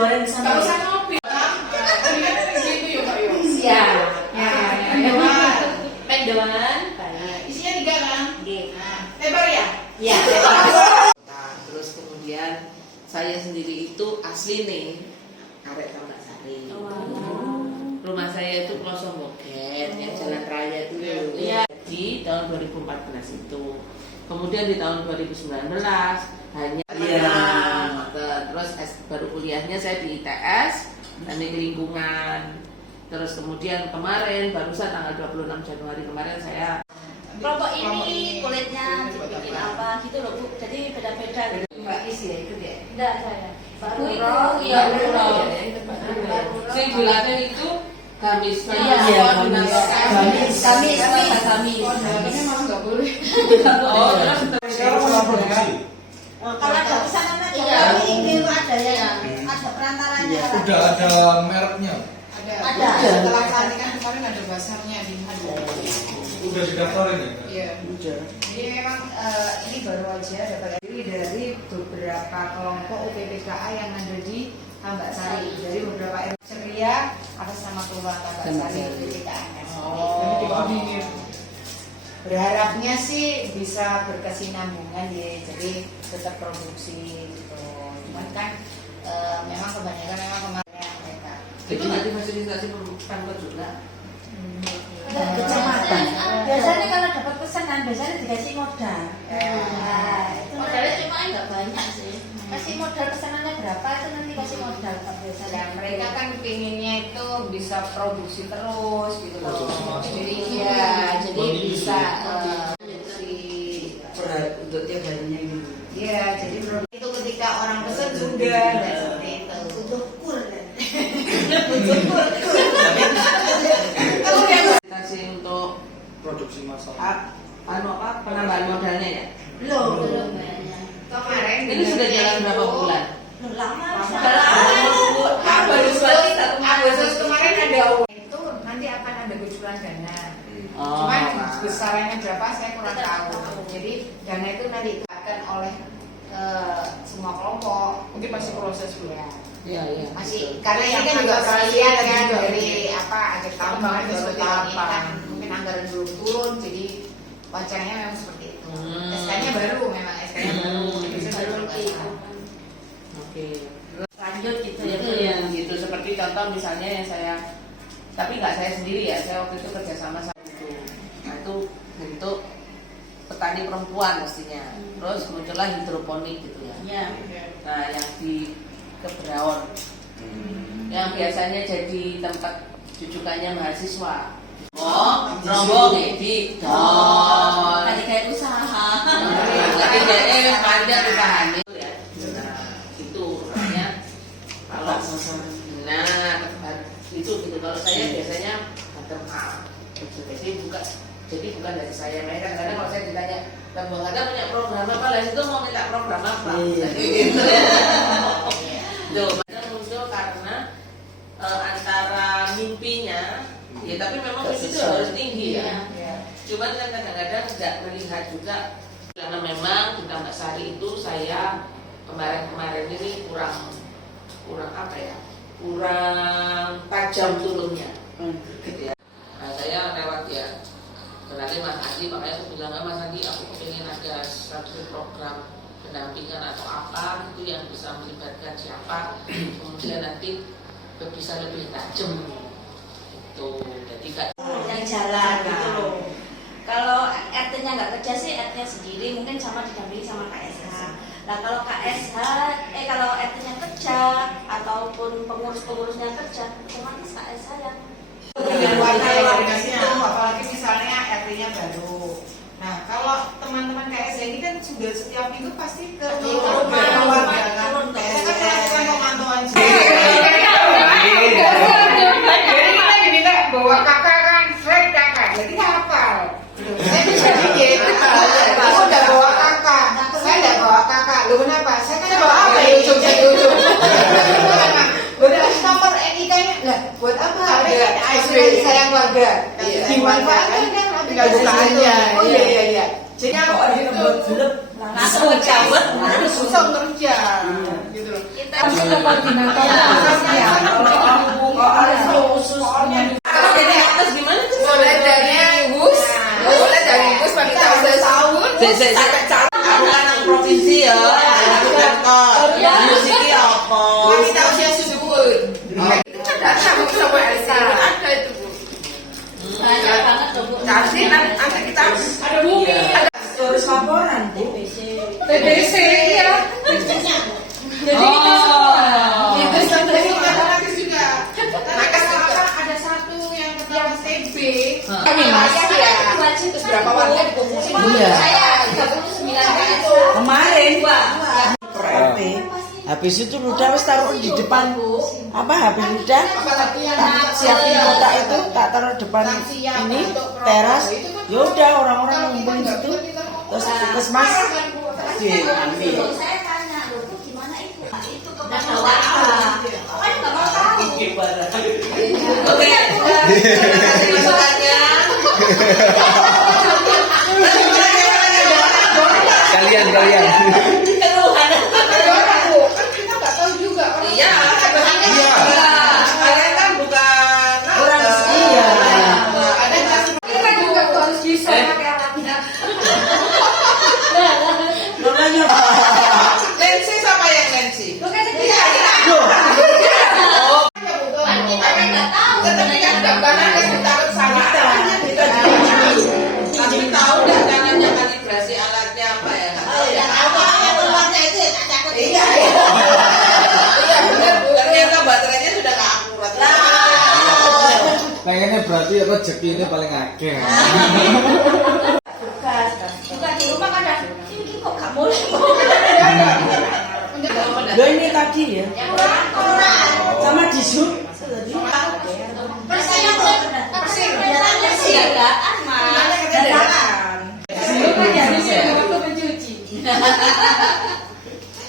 goreng sama. Enggak usah ngopi. Ini kan gitu yuk, Pak Yo. Siap. Mendoan. Mendoan. Isinya 3 kan? Nggih. Lebar ya? Iya. Nah, terus kemudian saya sendiri itu asli nih arek Tamasari. Rumah saya itu Kloso Mogen, yang Jalan Raya itu. Iya. Di tahun 2014 itu. Kemudian di tahun 2019 hanya terus baru kuliahnya saya di ITS Teknik Lingkungan. Terus kemudian kemarin barusan tanggal 26 Januari kemarin saya Kelompok ini kulitnya dibikin apa gitu loh Bu. Jadi beda-beda gitu. Mbak Is ya itu ya. Enggak saya. Baru itu. Iya, si bulannya itu Kamis. Iya, Kamis. Ini malah nggak boleh. Oh, terus Kalau ada pesanan aja. Iya, ini ada ya, ada perantaranya. Udah ada mereknya. Ada. Setelah pelantikan kemarin ada basarnya di Hado. Udah didaftarin ya? Iya. Jadi memang ini baru aja dapat dari beberapa kelompok UPPKA yang ada di Tambak-Sari. Dari beberapa RW ceria atas nama Kelurahan Tambak-Sari UPPKA. Dikoordinir. Berharapnya sih bisa berkesinambungan ya, jadi tetap produksi gitu. Cuman kan memang kebanyakan kemarin mereka. itu nanti fasilitasi pemkot juga. Kecamatan. Biasanya kalau dapat pesanan biasanya dikasih modal. Nah, itu Modalnya cuma nggak banyak sih. kasih modal pesanannya berapa itu nanti kasih modal biasanya. Dan mereka kan pinginnya itu bisa produksi terus gitu loh. Produksi masuk. Jadi ya, jadi bisa Berat untuk tiap harinya gitu. ya, jadi produksi itu ketika orang pesan sudah nggak seperti itu. Butuh kur. Fasilitasi untuk Produksi massal. penambahan modalnya ya. Belum. Kemarin Ini sudah jalan berapa bulan? Lama. Agustus kemarin ada itu nanti akan ada kucuran dana. Cuman besarannya berapa saya kurang tahu. Jadi dana itu nanti akan oleh semua kelompok. Mungkin masih proses dulu. Ya. Iya. Masih karena ini kan juga peralihan kan dari apa akhir tahun Pengembangan ke seperti tahun ini apa. kan mungkin anggaran belum turun jadi wacananya memang seperti itu. SK-nya baru memang SK-nya baru. Itu baru Oke. Lanjut gitu ya. Itu yang gitu seperti contoh misalnya yang saya tapi nggak saya sendiri ya, saya waktu itu kerjasama sama itu. Nah itu bentuk petani perempuan mestinya. Terus muncullah hidroponik gitu ya. Iya. Nah yang di Kebraon, yang biasanya jadi tempat jujukannya mahasiswa. Oh, rombong di dol. Tadi kayak usaha. Tapi jadi panjang usahanya ya. Nah, itu makanya kalau itu gitu kalau saya biasanya bottom up. Jadi bukan dari saya. Mereka kadang kalau saya ditanya, Bang Ada punya program apa? Lah itu mau minta program apa? Gitu ya. Tuh, muncul karena antara mimpinya, ya tapi memang mimpi itu harus tinggi ya. Cuman kan kadang-kadang nggak melihat juga karena memang di Tambak-Sari itu saya kemarin ini kurang apa ya? Kurang tajam turunnya. Gitu ya. Nah, saya lewat ya. Berarti Mas Andi, makanya aku bilang Mas Andi, aku pengen ada satu program pendampingan atau apa gitu yang bisa melibatkan siapa, kemudian nanti bisa lebih tajam itu. Jadi kayak Yang jalan gitu loh. Kalau RT-nya nggak kerja sih RT-nya sendiri mungkin sama didampingi sama KSH. Nah kalau kalau RT-nya kerja ataupun pengurus-pengurusnya kerja, otomatis KSH yang koordinasinya apalagi misalnya RT-nya baru. Nah kalau teman-teman KSH ini kan sudah setiap minggu pasti ke rumah warga kan. Saya kan melakukan pemantauan juga. Jadi kita diminta bawa kakak kan, Fred kakak. Jadi hafal. Saya bisa dikit. Aku udah bawa kakak. Saya udah bawa kakak. Lu kenapa? Saya kan bawa apa ya? Ujung. Udah nomor NIK-nya. Lah, buat apa? Ada asuransi sayang keluarga. Dimanfaatkan kan? Tinggal buka aja. Oh iya. Jadi Kalau aku di lembut jelek langsung ngejawab. susah kerja gitu loh. Kita kasih ke koordinatornya ya. Kalau dari atas gimana tuh? Mulai dari bus wanita usia tahun Sampai calon aku anak provinsi ya. Musiknya apa? wanita usia subur. Itu kan datang sama Elsa. Ada itu Bu. Banyak banget tuh Bu. Nanti kita ada bumi. Terus laporan Bu. TBC ya. Jadi kita semua. Itu sampai Nakes juga. Nakes ada satu yang ketahuan TB. Kami masih ya. Terus berapa warga dikumpulin? Iya. Saya 39 KSH. Kemarin Dua. per RT. Habis itu ludah wis taruh di depan apa habis ludah tak siapin kotak itu tak taruh depan ini teras. Ya udah orang-orang ngumpul di situ. Terus puskesmas diambil. Saya tanya, loh Bu, gimana itu? Itu kepada warga. Kan nggak mau tahu. Oke. Terima kasih masukannya. Kalian. Kita nggak tahu juga. Iya. Kalian kan bukan Orang nakes. iya. Ada yang Kita juga harus bisa pakai alatnya. Namanya Nancy sama yang Nancy. Kita nggak tahu. Tapi kan gambaran kan ditaruh sana. Tapi tahu nggak caranya kalibrasi alatnya apa ya? Nggak tahu ya. Iya. Iya benar Bu. Ternyata baterainya sudah nggak akurat. Pengennya berarti rezeki ini paling akeh. Tugas. Juga di rumah kadang, ini kok nggak boleh. Loh ini tadi ya. Yang orang. Sama di Zoom. Persiagaan Mas.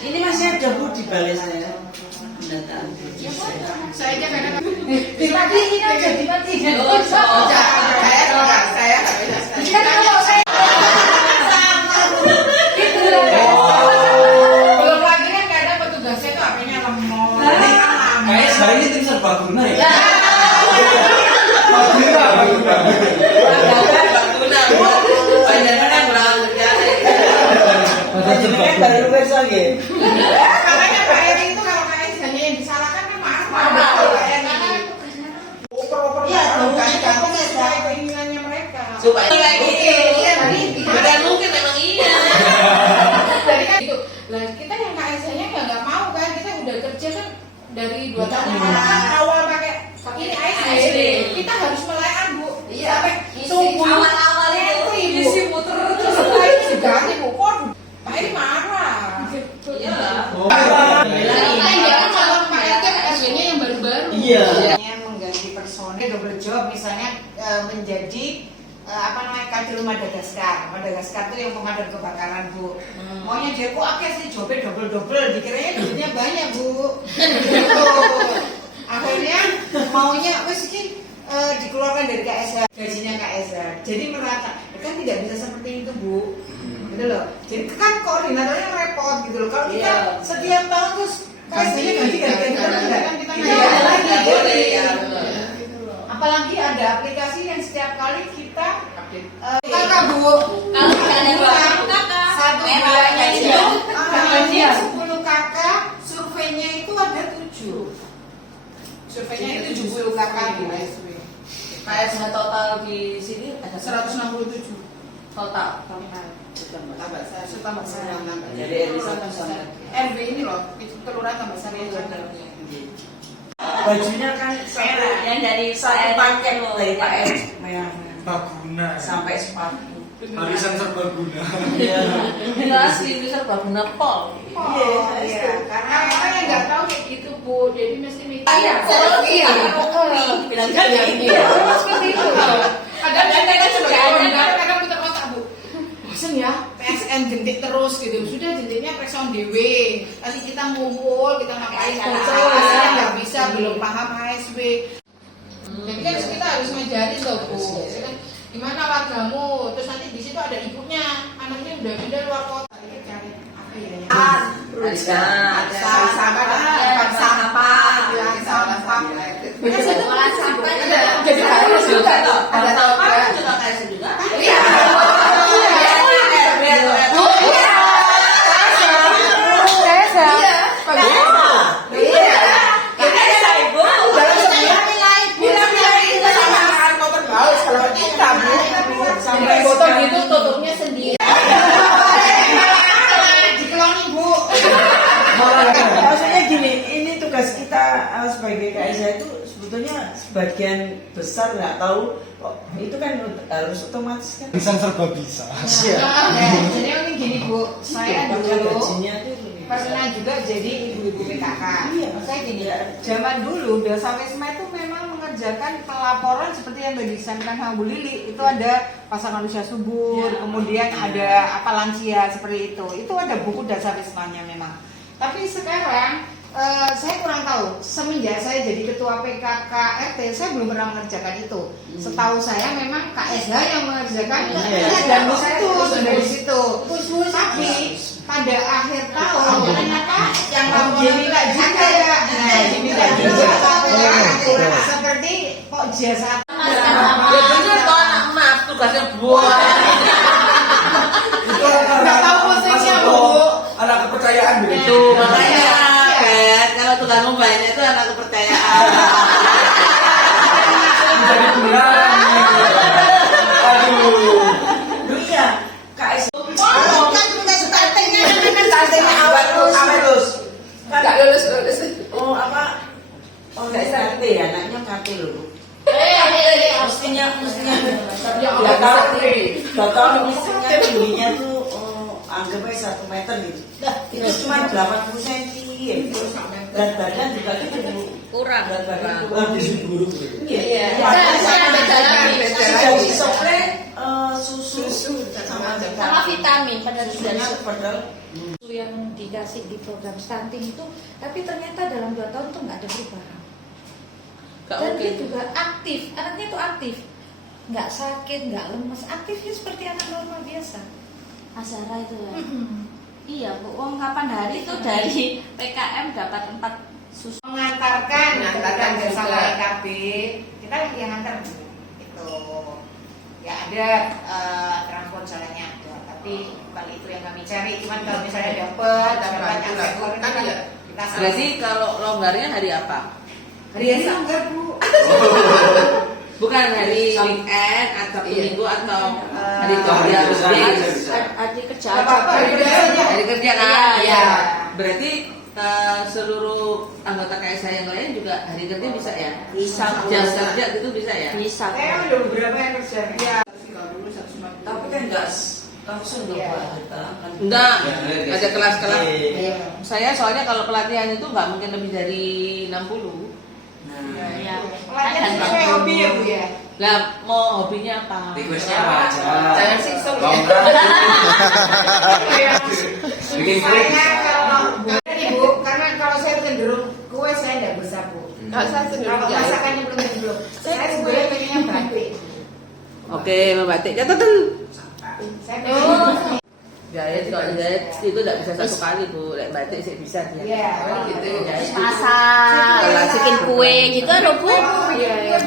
Ini masih ada Bu di balai saya. Pendataan. Saya aja kadang dimatiin aja dimatiin. Saya Kita kalau saya belum lagi kan kadang petugasnya tuh HP-nya lemot. Kayak sekarang ini tim serbaguna ya. Baguna. Baguna. Banyak kan kurang kerja. Ini kan baru besok ya. Makanya Pak Eri itu kalau Pak Eri hanya yang disalahkan kan marah. Iya, tahu Ganti-ganti sesuai keinginannya mereka. Supaya kayak gitu. Iya, tadi Bukan mungkin memang iya. Jadi kan gitu. Lah kita yang KSH-nya nggak mau kan, kita udah kerja kan dari 2 tahun yang lalu kan awal pakai ini ASD. Kita harus melayan Bu. Iya. Sampai Isi subuh awal-awal itu. isi muter terus setelah itu diganti Bu. Kok Pak Eri marah. Iya. Jangan kalau Pak Eri kan ASD-nya yang baru-baru. Iya. Yang mengganti personil double job misalnya menjadi apa namanya Kadil Madagaskar. Madagaskar itu yang pemadam kebakaran Bu. Maunya dia kok akeh sih jobnya double dikiranya duitnya banyak Bu. Gitu. Akhirnya maunya wes iki dikeluarkan dari KSH, gajinya KSH. Jadi merata. Kan tidak bisa seperti itu Bu. Gitu loh. Jadi kan koordinatornya repot gitu loh. Kalau kita setiap tahun terus KSH-nya ganti kita nggak lagi. Nggak boleh ya. Apalagi ada aplikasi yang setiap kali kita kakak Bu, Kalau misalnya kakak, satu merah bulannya kayak itu gitu. 10 kakak, surveinya itu ada 7. Surveinya itu 70 kakak di ASW. KSH total di sini ada 167 total. tambah saya. Jadi RW 1 sampai RW ini loh, itu kelurahan tambah saya. bajunya kan Merah. Yang dari satu paket loh. dari Pak R merah Baguna. sampai sepatu. Barisan serbaguna. Iya. Jelas ini serbaguna pol. Iya, karena orang yang nggak tahu kayak gitu Bu, jadi mesti mikir. Iya, bilang kan Iya, memang seperti itu. Kadang-kadang kadang putar otak Bu. Bosen ya, PSN jentik terus gitu. Sudah jentiknya preson dewe. Nanti kita ngumpul, kita ngapain foto, hasilnya nggak bisa, belum paham ASW. Jadi kan kita harus ngajarin loh Bu. Ya kan, gimana wargamu? Terus nanti di situ ada ibunya, anaknya udah pindah luar kota. Ini cari apa ya? Arisan. Sahabat. Olah sampah Jadi harus juga toh. Ada tahu Kan juga KSH juga. Iya. Sampai botol gitu tutupnya sendiri. Dikeloni Bu. Maksudnya gini, ini tugas kita sebagai KSH itu sebetulnya sebagian besar nggak tahu kok itu kan harus otomatis kan. Bisa serba bisa. Jadi mungkin gini Bu, saya Bahkan dulu gajinya tuh lebih pernah besar. juga jadi ibu-ibu PKK. Iya. Saya gini, zaman dulu Desa Wisma itu memang mengerjakan pelaporan seperti yang tadi disampaikan sama Bu Lili. Itu ada pasangan usia subur, kemudian ada apa lansia seperti itu. Itu ada buku Desa Wismanya memang. Tapi sekarang saya kurang tahu. Semenjak saya jadi ketua PKK RT, saya belum pernah mengerjakan itu. Setahu saya memang KSH yang mengerjakan dan dari situ. Tapi pada akhir tahun yang diminta juga ya, diminta juga seperti kok jasa. Ya bener toh anak emas tugasnya buat. Itu Nggak tahu musiknya Bu. anak kepercayaan gitu. Itu makanya Bet, kalau tugasmu banyak itu anak kepercayaan. Jadi bulan. Aduh. Lu iya, KSH Startingnya awal terus. Enggak lulus. Oh apa? Oh nggak KT ya, anaknya KT loh. Mestinya ya tahu mestinya tingginya tuh anggap aja 1 meter gitu. Itu cuma 80 cm ya. Berat badan juga gitu Bu. Kurang. Berat badan Lebih kurang. buruk. Iya. Saya beda lagi. Sudah disopre susu Sama vitamin pada susunya padahal yang dikasih di program stunting itu, tapi ternyata dalam 2 tahun tuh nggak ada perubahan. Gak Dan oke. dia juga aktif, anaknya itu aktif, nggak sakit, nggak lemes, aktifnya seperti anak normal biasa. Azara itu ya. Mm-mm. Iya, Bu. Uang kapan hari itu dari PKM dapat 4 susu. mengantarkan Mengantarkan bersama juga. EKB, kita yang ngantar itu ya ada transport jalannya ada, tapi kali itu yang kami cari. Cuman kalau misalnya dapat Kan ya. kita Berarti kalau longgarnya hari apa? hari enggak Bu. Bukan hari weekend atau minggu atau hari Hari kerja. bisa. Adik kerja. Nggak apa-apa, hari biasanya. Hari kerja kan? Iya, Iya. Berarti seluruh anggota KSH yang lain juga hari kerja bisa ya? Bisa, Bu. Jam kerja itu bisa ya? Bisa. Bu. Saya ada beberapa yang kerja. Ya. tapi kan nggak langsung dong Iya. Pak kita kan. Enggak, Ya, ada kelas-kelas. Iya. Saya soalnya kalau pelatihan itu nggak mungkin lebih dari 60. Nah, Ya. Pelatihan sesuai hobi ya Bu ya. Lah mau hobinya apa? Requestnya apa aja? Jangan singgung ya. Longgar. Bikin kue. Saya kalau Ibu, karena kalau saya cenderung kue saya tidak bisa Bu. Kalau masakannya belum. Saya sebenarnya pengennya batik. Oke, membatik. Catatan. Saya pengen Jahit kalau jahit itu tidak bisa satu kali Bu. Lek batik sih bisa dia. Iya, gitu. Jahit. Masak, bikin kue gitu loh, Bu.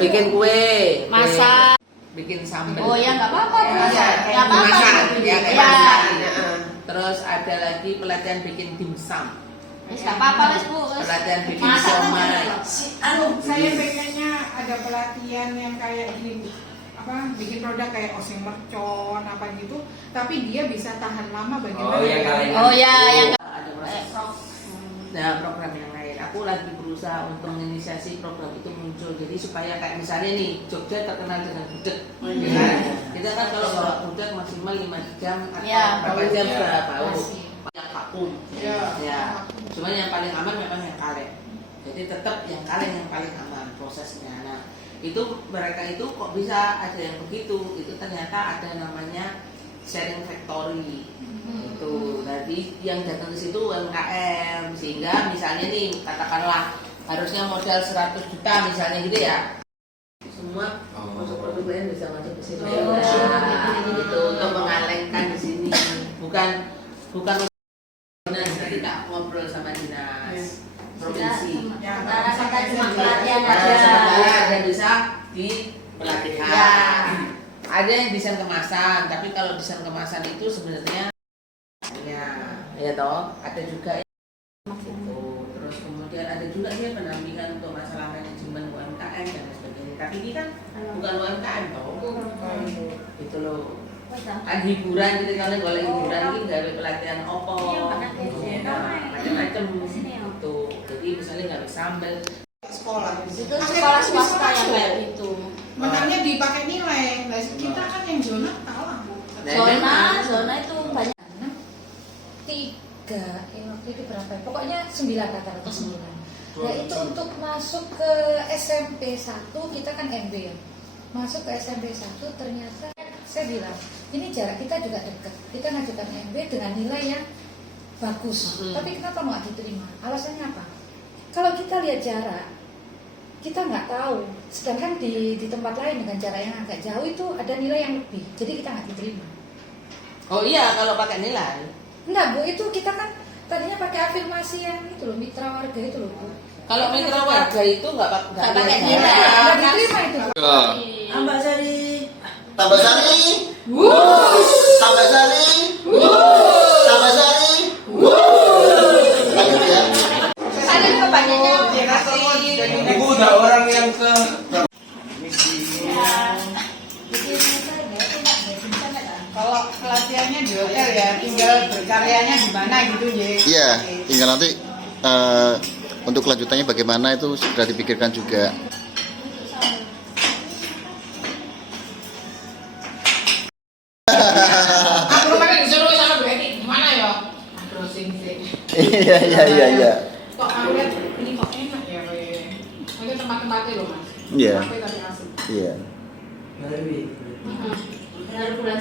Bikin kue. Masak. Bikin sambal. Oh ya nggak apa-apa. Bu. Iya, Nggak apa-apa. masak, ya, kayak Ya. masak. Terus ada lagi pelatihan bikin dimsum. Wis nggak apa-apa, Mas, Bu. Wis. Pelatihan bikin Masak somai. saya pengennya ada pelatihan yang kayak gini bikin produk kayak oseng mercon apa gitu, tapi dia bisa tahan lama bagaimana? Oh, yang kalian. Oh ya, yang Ada proses. Nah, program yang lain. Aku lagi berusaha untuk menginisiasi program itu muncul. Jadi supaya kayak misalnya nih, Jogja terkenal dengan gudeg. Ya kan? Kita kan kalau bawa gudeg maksimal 5 jam atau Ya, berapa jam ya. sudah bau. Pasti. Yang vakum. Ya. Ya. Cuman yang paling aman memang yang kaleng. Jadi tetap yang kaleng yang paling aman prosesnya. Nah, itu mereka itu kok bisa ada yang begitu? Itu ternyata ada namanya sharing factory. Itu jadi yang datang ke situ UMKM, sehingga misalnya nih katakanlah harusnya modal 100 juta misalnya gitu ya, semua produk lain bisa masuk ke sini. Gitu untuk mengalengkan di sini, bukan dinas, kita ngobrol sama dinas provinsi. Karena kita cuma pelatihan Ada aja. Ada yang desain kemasan, tapi kalau desain kemasan itu sebenarnya ya toh ada juga gitu. Terus kemudian ada juga dia pendampingan untuk masalah manajemen UMKM dan sebagainya. Tapi ini kan bukan UMKM toh, gitu loh. Kan hiburan gitu, kalian boleh hiburan ini gawe pelatihan opo, macam-macam gitu. Jadi misalnya gawe sambel. Sekolah. Itu sekolah swasta yang kayak gitu. Menangnya dipakai nilai. Nah, kita kan yang zona kalah. Zona itu banyak. 3, waktu itu berapa ya? Pokoknya 9 rata-rata 9. Nah itu untuk masuk ke SMP 1 kita kan MB ya. Masuk ke SMP 1 ternyata saya bilang ini jarak kita juga dekat. Kita ngajukan MB dengan nilai yang bagus. Tapi kenapa nggak diterima? Alasannya apa? Kalau kita lihat jarak, kita nggak tahu. Sedangkan di tempat lain dengan jarak yang agak jauh itu ada nilai yang lebih. Jadi kita nggak diterima. Oh iya, kalau pakai nilai. Enggak Bu, itu kita kan tadinya pakai afirmasi yang itu loh, mitra warga itu loh Bu. Kalau mitra warga itu nggak pakai nilai. Nggak diterima itu. Mbak Sari. Tambah Sari. Tambah Sari. Tambah Sari. Lanjut ya. Ada juga banyaknya. Ibu udah orang yang ke Kalau pelatihannya di hotel ya, tinggal berkaryanya di mana gitu ya. Iya, tinggal nanti untuk kelanjutannya bagaimana itu sudah dipikirkan juga. Aku kemarin disuruh sama Bu Eni, gimana ya? Browsing sih. Iya. Kok aku lihat ini kok enak ya, we. Ini tempat-tempatnya loh Mas. Iya. Tapi tadi asik. Iya. Bulan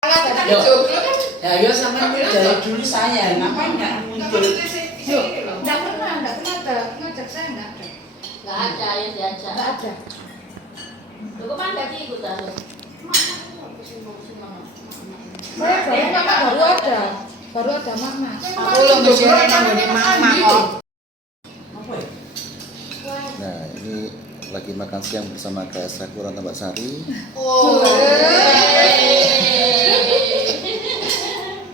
Kalau kita di Jogja kan Ya sama dari dulu saya, ngapain nggak muncul? Nggak pernah ada ngajak saya nggak ada. nggak ada yang diajak. Nggak ada. Lu kemana nggak ikut aku? Saya baru ada mama. aku lo misalnya nanggung mama kok. Nah, ini lagi makan siang bersama KSH Kelurahan Tambak Sari. Oh.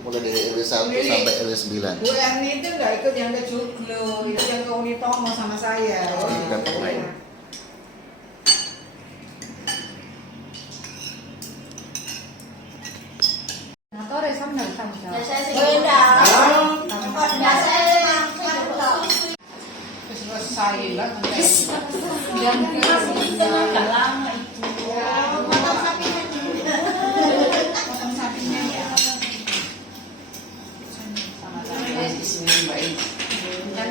Mulai dari RW 1 sampai RW 9. Bu Erni itu nggak ikut yang ke Joglo, itu yang ke Unitomo sama saya. Bukan pemain. Atau Resa nggak tanggung jawab. Saya sih beda. Nggak saya Selesai lah. nggak lama itu. Potong sapinya ya. Bismillahirrahmanirrahim. Kan